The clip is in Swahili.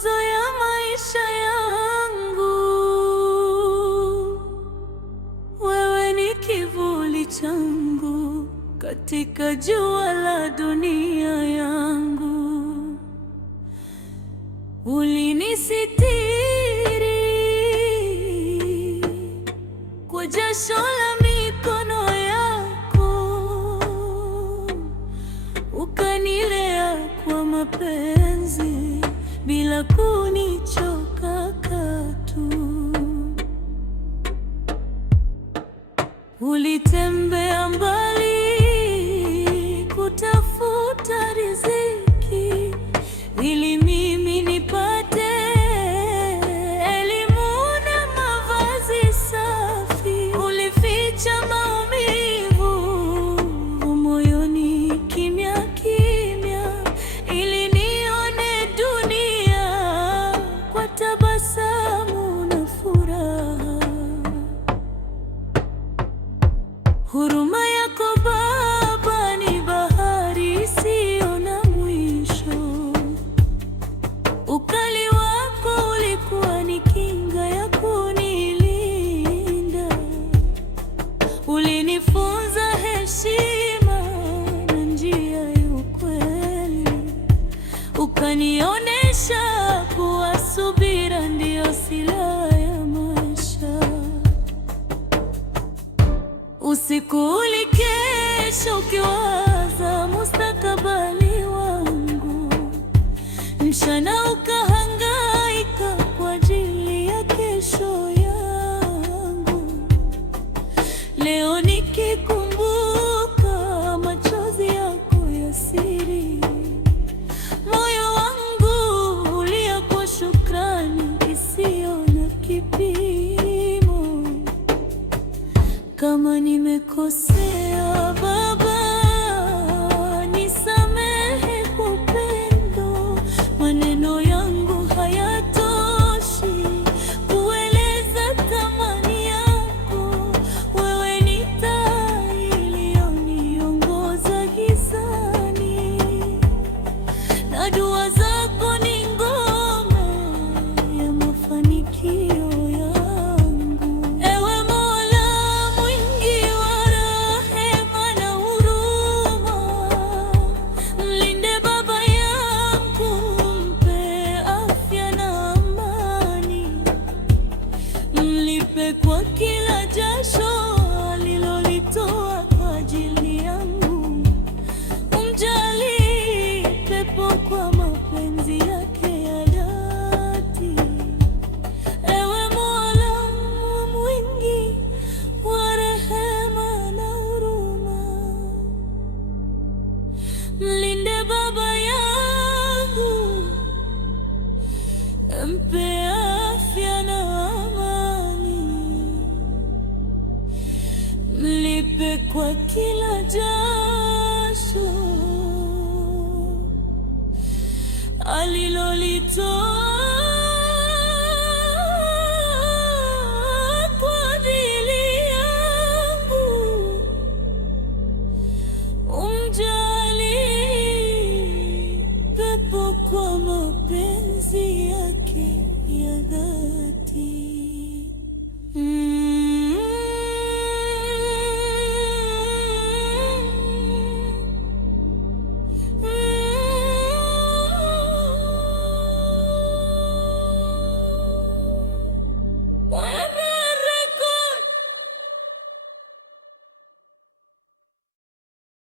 nguzo ya maisha yangu, wewe ni kivuli changu katika jua la dunia yangu. Ulinisitiri kwa jasho la mikono yako, ukanilea kwa mapenzi bila kunichoka katu. Ulitembea mbali kutafuta riziki ili mimi nipate elimu na mavazi safi. Ulificha maumivu moyoni kimya kimya ili nione dunia kwa tabasamu na furaha. Huruma yako Baba ni bahari isiyo na mwisho. Ukali wako ulikuwa ni kinga ya kunilinda. Ulinifunza heshima na njia ya ukweli, ukanionesha kuwa subira ndiyo silaha ya maisha. Usiku ulikesha ukiwaza mustakabali wangu, mchana ukahangaika kwa ajili ya kesho yangu. Leo nikikumbuka machozi yako ya siri, moyo wangu ulia kwa shukrani isiyo na kipimo. Kama nimekosea Baba, nisamehe kwa upendo. Maneno yangu hayatoshi kueleza thamani yako. Wewe ni taa iliyoniongoza gizani, na dua zako ni ngome ya mafanikio yangu. Ewe Mola mwingi wa rehema na huruma, mlinde baba yangu, mpe afya na amani. Mlipe kwa kila jasho alilolitoa kwa ajili yangu. Umjalie pepo kwa mapenzi yake ya dhati. Ewe Mola mwingi wa rehema na huruma, mlinde baba yangu, mpe afya na amani. Mlipe kwa kila jasho alilolitoa